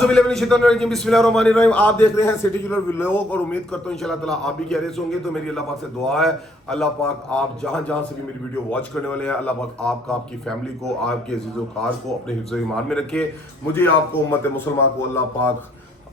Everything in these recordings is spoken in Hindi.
बिस्मिल्लाहिर्रहमानिर्रहीम। आप देख रहे हैं सिटी ज्वेलर व्लॉग और उम्मीद करता हूँ इंशाल्लाह ताला आप भी खैरियत से होंगे। तो मेरी अल्लाह पाक से दुआ है, अल्लाह पाक आप जहां जहां से भी मेरी वीडियो वॉच करने वाले हैं, अल्लाह पाक आपका, आपकी फैमिली को, आपके अजीज़ो कार को अपने हिफ्ज़ ईमान में रखे। मुझे आपको उम्मत मुसलमान को अल्लाह पाक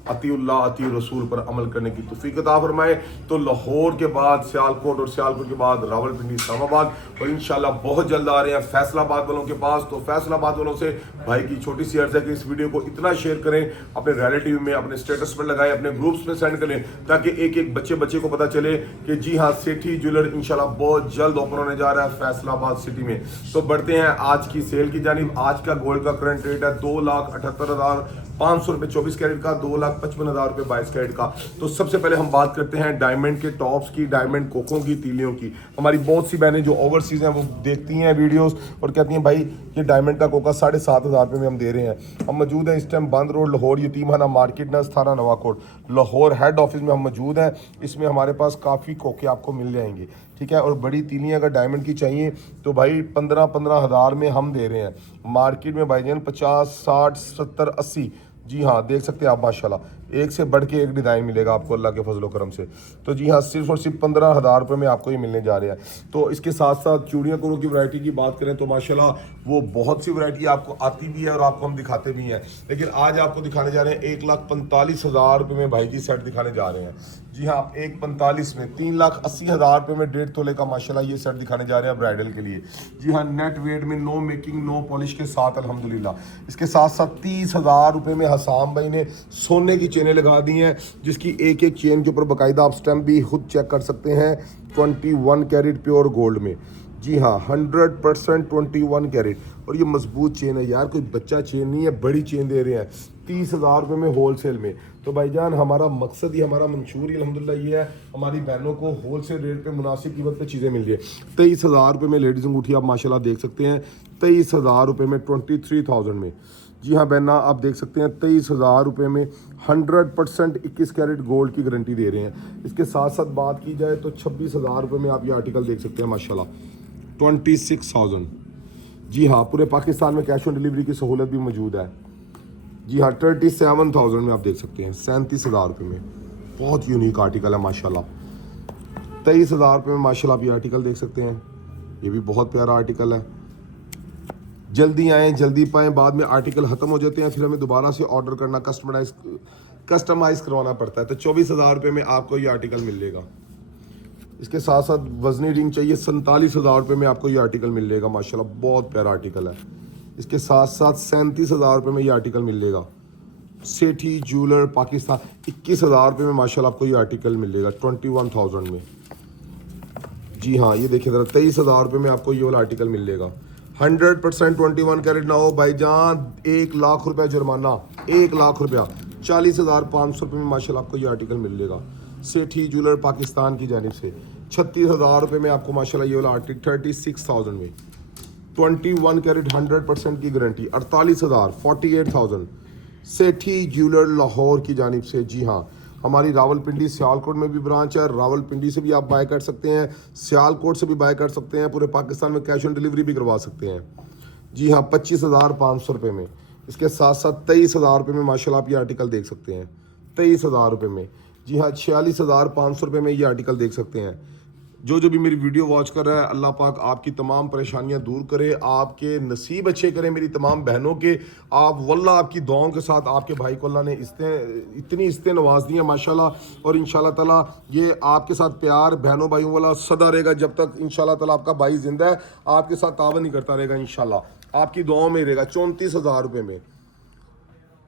अतीउल्लाह अती रसूल पर अमल करने की तौफीक अता फरमाए। तो लाहौर के बाद सियालकोट और सियालकोट के बाद रावलपिंडी, इस्लामाबाद और इंशाल्लाह बहुत जल्द आ रहे हैं फैसलाबाद वालों के पास। तो फैसलाबाद वालों से भाई की छोटी सी अर्ज है कि इस वीडियो को इतना शेयर करें, अपने रिलेटिव में, अपने स्टेटस पर लगाएं, अपने ग्रुप्स में सेंड करें, ताकि एक एक बच्चे को पता चले कि जी हाँ, सेठी ज्वेलर इंशाल्लाह बहुत जल्द ओपन होने जा रहा है फैसलाबाद सिटी में। तो बढ़ते हैं आज की सेल की जानिब। आज का गोल्ड का करंट रेट है 2,78,500 रुपये 24 कैरेट का, 2,55,000 रुपये 22 कैरेट का। तो सबसे पहले हम बात करते हैं डायमंड के टॉप्स की, डायमंड कोकों की, तीलियों की। हमारी बहुत सी बहनें जो ओवरसीज हैं वो देखती हैं वीडियोस और कहती हैं भाई ये डायमंड का कोका 7,500 रुपये में हम दे रहे हैं। हम मौजूद हैं इस टाइम बंद रोड लाहौर, यतीमखाना मार्केट नस थाना नवाकोट लाहौर हेड ऑफिस में हम मौजूद हैं। इसमें हमारे पास काफ़ी कोके आपको मिल जाएंगे, ठीक है। और बड़ी तीलियाँ अगर डायमंड की चाहिए तो भाई 15-15 हज़ार में हम दे रहे हैं। मार्केट में भाईजान 50, 60, 70, 80, जी हाँ देख सकते हैं आप माशाल्लाह एक से बढ़ के एक डिज़ाइन मिलेगा आपको अल्लाह के फजलो करम से। तो जी हाँ, सिर्फ और सिर्फ 15,000 रुपये में आपको ये मिलने जा रहे हैं। तो इसके साथ साथ चूड़ियाँ कोरों की वैरायटी की बात करें तो माशाल्लाह वो बहुत सी वैरायटी आपको आती भी है और आपको हम दिखाते भी हैं। लेकिन आज आपको दिखाने जा रहे हैं 1,45,000 रुपये में भाई जी सेट दिखाने जा रहे हैं। जी हाँ, 1,45 में 3,80,000 रुपये में 1.5 तोले का माशाल्लाह ये सेट दिखाने जा रहे हैं ब्राइडल के लिए। जी हाँ, नेट वेट में, नो मेकिंग, नो पॉलिश के साथ अल्हम्दुलिल्लाह। इसके साथ साथ 30,000 रुपये में हसाम भाई ने सोने की चेनें लगा दी हैं, जिसकी एक एक चेन के ऊपर बाकायदा आप स्टैम्प भी खुद चेक कर सकते हैं 21 कैरेट प्योर गोल्ड में। जी हाँ, 100% 21 कैरेट। और ये मजबूत चेन है यार, कोई बच्चा चेन नहीं है, बड़ी चेन दे रहे हैं 30,000 रुपये में होलसेल में। तो भाईजान हमारा मकसद ही, हमारा मंशूर ही अल्हम्दुलिल्लाह ये है हमारी बहनों को होलसेल रेट पे मुनासिब कीमत पे चीज़ें मिल रही है। 23,000 रुपये में लेडीज़ अंगूठी आप माशाल्लाह देख सकते हैं, 23,000 रुपये में, 23,000 में। जी हाँ बहना, आप देख सकते हैं 23,000 रुपये में 100% 21 कैरेट गोल्ड की गारंटी दे रहे हैं। इसके साथ साथ बात की जाए तो 26,000 रुपये में आप ये आर्टिकल देख सकते हैं माशाल्लाह, 26,000। जी हाँ, पूरे पाकिस्तान में कैश ऑन डिलीवरी की सहूलत भी मौजूद है। जी हाँ, 37,000 में आप देख सकते हैं, 37,000 रुपये में। बहुत यूनिक आर्टिकल है माशाल्लाह। 23,000 रुपये में माशाल्लाह आप ये आर्टिकल देख सकते हैं, ये भी बहुत प्यारा आर्टिकल है। जल्दी आएँ जल्दी पाएँ, बाद में आर्टिकल ख़त्म हो जाते हैं, फिर हमें दोबारा से ऑर्डर करना, कस्टमाइज़ करवाना पड़ता है। तो 24,000 रुपये में आपको ये आर्टिकल मिलेगा। इसके साथ साथ वजनी रिंग चाहिए 47,000 रुपये में आपको ये आर्टिकल मिलेगा माशाल्लाह, बहुत प्यारा आर्टिकल है। इसके साथ साथ 37,000 रुपये में ये आर्टिकल मिलेगा। सेठी ज्वेलर पाकिस्तान 21,000 रुपये में माशाल्लाह आपको ये आर्टिकल मिलेगा 21,000 में। जी हाँ, ये देखिए ज़रा, 23,000 रुपये में आपको ये वाला आर्टिकल मिलेगा। 100% 21 कैरेट ना हो भाईजान, 1 लाख रुपये जुर्माना, 1 लाख रुपया, 40,500 रुपये में माशाल्लाह आपको ये आर्टिकल मिलेगा सेठी ज्वेलर पाकिस्तान की जानिब से। 36,000 रुपये में आपको माशाल्लाह ये वाला आर्टिकल 36,000 में, 21 कैरेट 100% की गारंटी, 48,000, 48,000 सेठी ज्वेलर लाहौर की जानिब से। जी हाँ, हमारी रावलपिंडी सियालकोट में भी ब्रांच है, रावलपिंडी से भी आप बाय कर सकते हैं, सियालकोट से भी बाय कर सकते हैं, पूरे पाकिस्तान में कैश ऑन डिलीवरी भी करवा सकते हैं। जी हाँ, 25,500 रुपये में। इसके साथ साथ 23,000 रुपये में माशाल्लाह आप ये आर्टिकल देख सकते हैं, 23,000 रुपये में। जी हाँ, 46,500 रुपये में ये आर्टिकल देख सकते हैं। जो भी मेरी वीडियो वॉच कर रहा है, अल्लाह पाक आपकी तमाम परेशानियां दूर करे, आपके नसीब अच्छे करें, मेरी तमाम बहनों के। आप वल्लाह आपकी दुआओं के साथ आपके भाई को अल्लाह ने इतनी इस्तें नवाज दी हैं माशाल्लाह। और इंशाल्लाह ताला ये आपके साथ प्यार बहनों भाइयों वाला सदा रहेगा जब तक इंशाल्लाह ताला आपका भाई जिंदा है, आपके साथ तावन नहीं करता रहेगा इंशाल्लाह, आपकी दुआओं में रहेगा। 34,000 रुपये में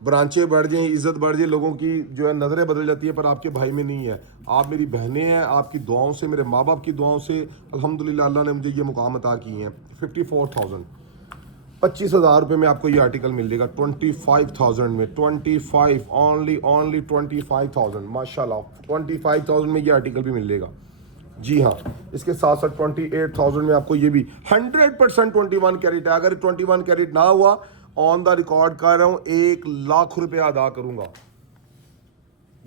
ब्रांचें बढ़ जाएँ, इज़्ज़त बढ़ जाए, लोगों की जो है नज़रें बदल जाती है, पर आपके भाई में नहीं है। आप मेरी बहनें हैं, आपकी दुआओं से, मेरे माँ बाप की दुआओं से अल्हम्दुलिल्लाह अल्लाह ने मुझे ये मुकाम अता किए हैं। 54,000, 25,000 रुपये में आपको ये आर्टिकल मिलेगा 25,000 में, 25 ओनली 25,000 माशाल्लाह, 25,000 में ये आर्टिकल भी मिलेगा। जी हाँ, इसके साथ साथ 28,000 में आपको ये भी 100% 21 कैरेट है। अगर 21 कैरेट ना हुआ, ऑन द रिकॉर्ड कर रहा हूं, 1 लाख रुपया अदा करूंगा।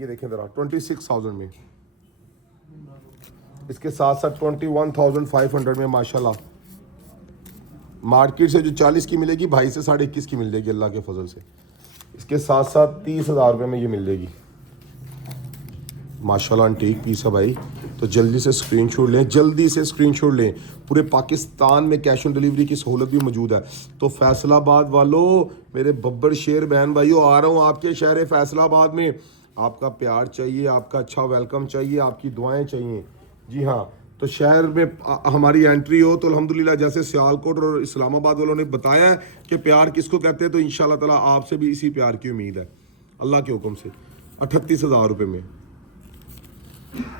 ये देखें जरा, 26,000 में। इसके साथ साथ 21,500 में माशाल्लाह मार्केट से जो 40 की मिलेगी, भाई से 21.5 की मिल जाएगी अल्लाह के फजल से। इसके साथ साथ 30,000 रुपये में ये मिल जाएगी माशाल्लाह। एंटीक पीस है भाई, तो जल्दी से स्क्रीनशॉट लें, जल्दी से स्क्रीनशॉट लें। पूरे पाकिस्तान में कैश ऑन डिलीवरी की सहूलत भी मौजूद है। तो फैसलाबाद वालों, मेरे बब्बर शेर बहन भाइयों, आ रहा हूँ आपके शहर फैसलाबाद में। आपका प्यार चाहिए, आपका अच्छा वेलकम चाहिए, आपकी दुआएं चाहिए। जी हाँ, तो शहर में हमारी एंट्री हो तो अल्हम्दुलिल्लाह, जैसे सियालकोट और इस्लामाबाद वालों ने बताया है कि प्यार किसको कहते हैं, तो इंशाल्लाह ताला आपसे भी इसी प्यार की उम्मीद है अल्लाह के हुक्म से। 38,000 रुपये में।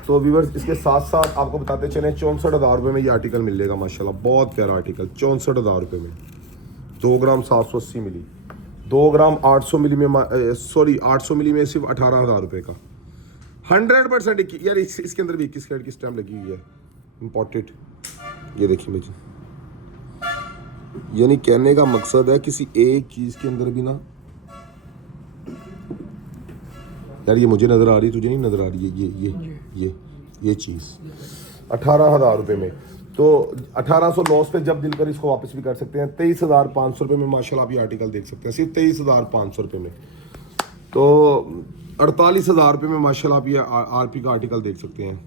तो व्यूअर्स, इसके साथ साथ आपको बताते चले 64,000 रुपये में ये आर्टिकल मिलेगा माशाल्लाह। बहुत प्यारा आर्टिकल 64,000 रुपये में। 2 ग्राम 780 मिली, 2 ग्राम 800 मिली में 800 मिली में सिर्फ 18,000 रुपये का। 100% यार इसके अंदर भी 21 कैरेट की स्टैम्प लगी हुई है, इम्पोर्टेड। ये देखिए मुझे, यानी कहने का मकसद है किसी एक चीज़ के अंदर भी ना, यार ये मुझे नज़र आ रही, तुझे नहीं नज़र आ रही है ये चीज़ 18,000 रुपये में। तो 1800 लॉस पे जब दिल कर इसको वापस भी कर सकते हैं। 23,500 रुपये में माशाल्लाह आप ये आर्टिकल देख सकते हैं, सिर्फ 23,500 रुपये में। तो 48,000 रुपये में माशाल्लाह आप ये आरपी का आर्टिकल देख सकते हैं,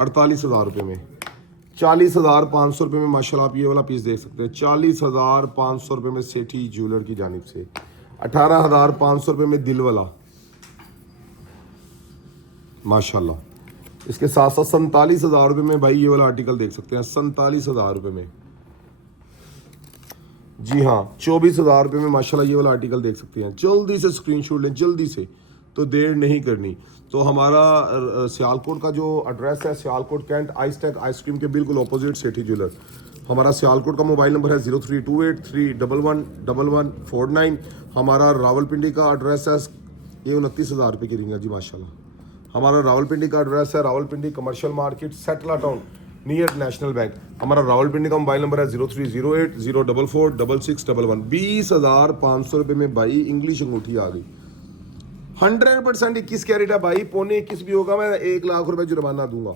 48,000 रुपये में। 40,500 रुपये में माशाल्लाह आप ये वाला पीस देख सकते हैं, 40,500 रुपये में सेठी ज्वेलर की जानिब से। 18,500 रुपये में दिल वाला माशाल्लाह। इसके साथ साथ 47,000 रुपये में भाई ये वाला आर्टिकल देख सकते हैं, 47,000 रुपये में। जी हाँ, 24,000 रुपये में माशाल्लाह ये वाला आर्टिकल देख सकते हैं। जल्दी से स्क्रीनशॉट लें, जल्दी से, तो देर नहीं करनी। तो हमारा सियालकोट का जो एड्रेस है, सियालकोट कैंट आइसटेक आइसक्रीम के बिल्कुल ऑपोजिट सेठी ज्वेलर। हमारा सियालकोट का मोबाइल नंबर है 0328311149। हमारा रावलपिंडी का एड्रेस है, ये 29,000 रुपये की रिंग है जी माशाल्लाह। हमारा रावलपिंडी का एड्रेस है, Rawalpindi commercial market, satellite town, near national bank. हमारा रावलपिंडी का मोबाइल नंबर है 0308044611। 20,500 रुपये में भाई इंग्लिश अंगूठी आ गई। 100% 21 कैरेट है भाई, पौने 21 भी होगा, मैं 1 लाख रुपए जुर्माना दूंगा।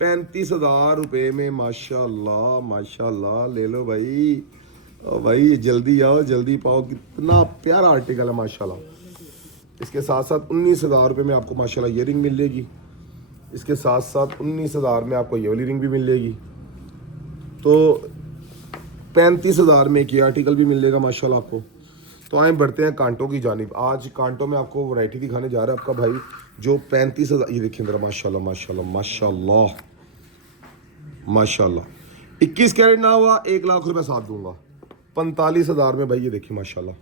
35,000 रुपये में माशाल्लाह माशाल्लाह। ले लो भाई, ओ भाई जल्दी आओ जल्दी पाओ, कितना प्यारा आर्टिकल है माशाल्लाह। इसके साथ साथ 19,000 रुपये में आपको माशाल्लाह ये रिंग मिलेगी। इसके साथ साथ 19,000 में आपको ये वाली रिंग भी मिलेगी। तो 35,000 में एक ये आर्टिकल भी मिलेगा माशाल्लाह आपको। तो आए बढ़ते हैं कांटों की जानिब। आज कांटों में आपको वैरायटी दिखाने जा रहा है आपका भाई, जो 35,000, ये देखिए जरा माशाल्लाह माशाल्लाह माशाल्लाह माशाल्लाह। 21 कैरेट ना हुआ 1 लाख रुपए साथ दूंगा। 45,000 में भाई ये देखिए माशाल्लाह,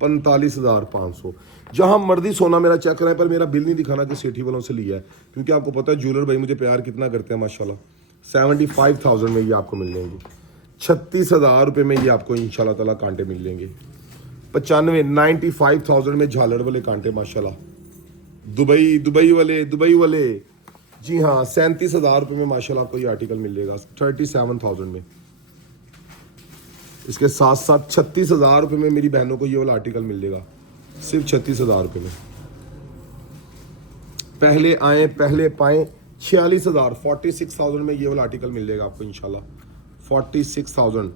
45,500। जहां मर्जी सोना मेरा चेक कराए, पर मेरा बिल नहीं दिखाना कि सेठी वालों से लिया है, क्योंकि आपको पता है ज्वेलर भाई मुझे प्यार कितना करते हैं माशाल्लाह। 75,000 में ये आपको मिल जाएंगे। 36,000 रुपये में ये आपको इंशाल्लाह ताला कांटे मिल जाएंगे। 95,000 में झालर वाले कांटे माशाल्लाह, दुबई वाले। जी हाँ, 37,000 रुपये में माशाल्लाह आपको ये आर्टिकल मिलेगा, 37,000 में। इसके साथ साथ 36,000 रुपये में मेरी बहनों को ये वाला आर्टिकल मिलेगा, सिर्फ 36,000 रुपये में। पहले आए पहले पाएं, 46,000 46,000 में ये वाला आर्टिकल मिलेगा आपको इंशाल्लाह। 46,000।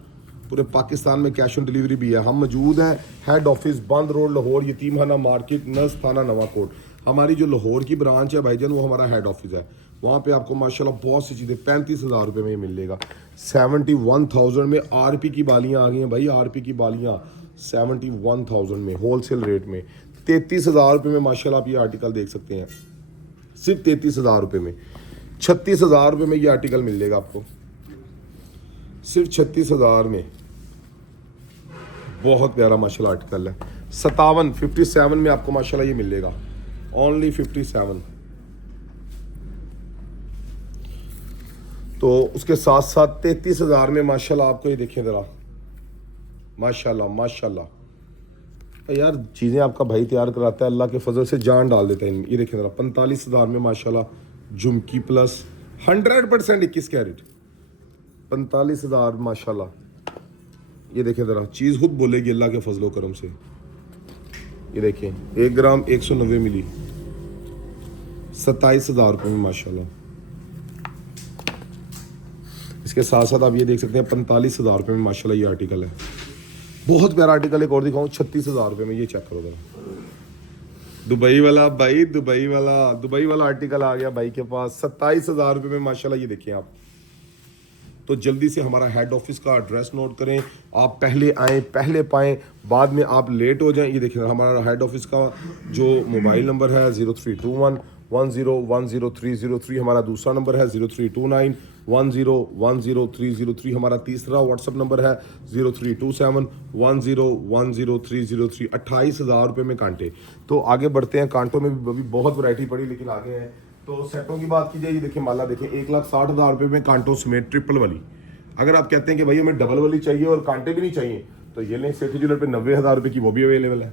पूरे पाकिस्तान में कैश ऑन डिलीवरी भी है। हम मौजूद हैं हेड ऑफिस बंद रोड लाहौर, यतीमखाना मार्केट, नस थाना नवाकोट। हमारी जो लाहौर की ब्रांच है भाईजान, वो हमारा हेड ऑफिस है। वहाँ पे आपको माशाल्लाह बहुत सी चीज़ें 35,000 रुपये में ये मिलेगा। 71,000 में आरपी की बालियाँ आ गई हैं भाई, आरपी की बालियाँ 71,000 में होलसेल रेट में। 33,000 रुपये में माशाल्लाह आप ये आर्टिकल देख सकते हैं, सिर्फ 33,000 रुपये में। 36,000 रुपये में ये आर्टिकल मिलेगा आपको, सिर्फ 36,000 में। बहुत प्यारा माशाल्लाह आर्टिकल है। 57 में आपको माशाल्लाह ये मिलेगा, ओनली 57। तो उसके साथ साथ 33,000 में माशाल्लाह आपको ये देखें ज़रा, माशाल्लाह माशाल्लाह। यार चीज़ें आपका भाई तैयार कराता है, अल्लाह के फजल से जान डाल देता है इनमें। ये देखें ज़रा, 45,000 में माशाल्लाह झुमकी प्लस 100% 21 कैरेट, 45,000 माशाल्लाह। ये देखें ज़रा, चीज़ खुद बोलेगी अल्लाह के फजलो करम से। ये देखें 1 ग्राम 190 मिली, 27,000 रुपये में माशाल्लाह। इसके साथ साथ आप ये देख सकते हैं 45,000 रुपये में माशाल्लाह ये आर्टिकल है। बहुत प्यारा आर्टिकल एक और दिखाऊं 36,000 रुपये में, ये चेक करो जरा। दुबई वाला भाई, दुबई वाला आर्टिकल आ गया भाई के पास 27,000 रुपये में माशाल्लाह। ये देखिए आप, तो जल्दी से हमारा हेड ऑफिस का एड्रेस नोट करें। आप पहले आएँ पहले पाएँ, बाद में आप लेट हो जाएं। ये देखिए हमारा हेड ऑफिस का जो मोबाइल नंबर है 032110100303, हमारा दूसरा नंबर है 032910100303, हमारा तीसरा व्हाट्सअप नंबर है 032710100303। 28,000 रुपये में कांटे। तो आगे बढ़ते हैं, कांटों में भी अभी बहुत वैरायटी पड़ी लेकिन आगे है। तो सेटों की बात की जाए, ये देखिए माला देखिए 1,60,000 रुपये में कांटों समेत ट्रिपल वाली। अगर आप कहते हैं कि भाई हमें डबल वाली चाहिए और कांटे भी नहीं चाहिए, तो ये लें सेठी ज्वेलर पे 90,000 रुपये की, वो भी अवेलेबल है।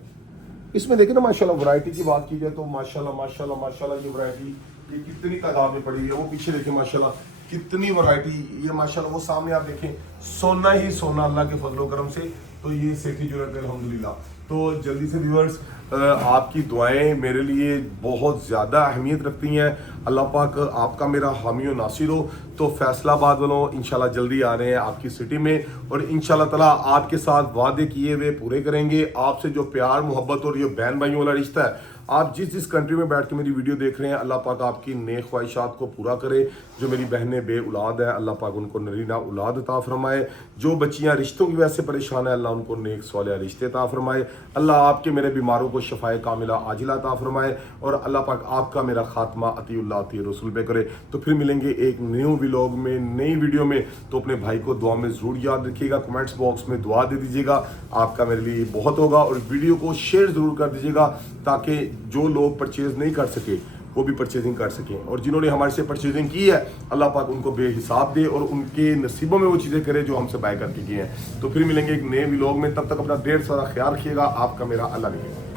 इसमें देखिए ना माशाल्लाह वैरायटी की बात की जाए तो माशाल्लाह माशाल्लाह माशाल्लाह ये वैरायटी ये कितनी तादाद में पड़ी है। वो पीछे देखिए माशाल्लाह कितनी वैरायटी, ये माशाल्लाह वो सामने आप देखें सोना ही सोना अल्लाह के फजलो करम से। तो ये सेठी ज्वेलर पे अल्हम्दुलिल्लाह। तो जल्दी से व्यूअर्स, आपकी दुआएं मेरे लिए बहुत ज़्यादा अहमियत रखती हैं। अल्लाह पाक आपका मेरा हामी और नासिर हो। तो फैसलाबाद वालों इंशाल्लाह जल्दी आ रहे हैं आपकी सिटी में, और इंशाल्लाह ताला आपके साथ वादे किए हुए पूरे करेंगे। आपसे जो प्यार मोहब्बत और ये बहन भाइयों वाला रिश्ता है, आप जिस जिस कंट्री में बैठ के मेरी वीडियो देख रहे हैं, अल्लाह पाक आपकी नेक ख्वाहिशात को पूरा करे। जो मेरी बहनें बे औलाद है, अल्लाह पाक उनको नरीना औलाद अता फरमाए। जो बच्चियां रिश्तों की वजह से परेशान है, अल्लाह उनको नेक सवालिया रिश्ते अता फरमाए। अल्लाह आपके मेरे बीमारों को शफाए कामिला आजिला अता फरमाए, और अल्लाह पाक आपका मेरा खात्मा अतीउल्लाह अती रसूल पे करे। तो फिर मिलेंगे एक न्यू व्लॉग में, नई वीडियो में। तो अपने भाई को दुआ में ज़रूर याद रखिएगा, कमेंट्स बॉक्स में दुआ दे दीजिएगा, आपका मेरे लिए बहुत होगा। और वीडियो को शेयर ज़रूर कर दीजिएगा ताकि जो लोग परचेज नहीं कर सके वो भी परचेजिंग कर सकें, और जिन्होंने हमारे से परचेजिंग की है अल्लाह पाक उनको बेहिसाब दे और उनके नसीबों में वो चीज़ें करे जो हमसे बाय करके गए हैं। तो फिर मिलेंगे एक नए व्लॉग में, तब तक अपना ढेर सारा ख्याल रखिएगा। आपका मेरा अल्लाह ने।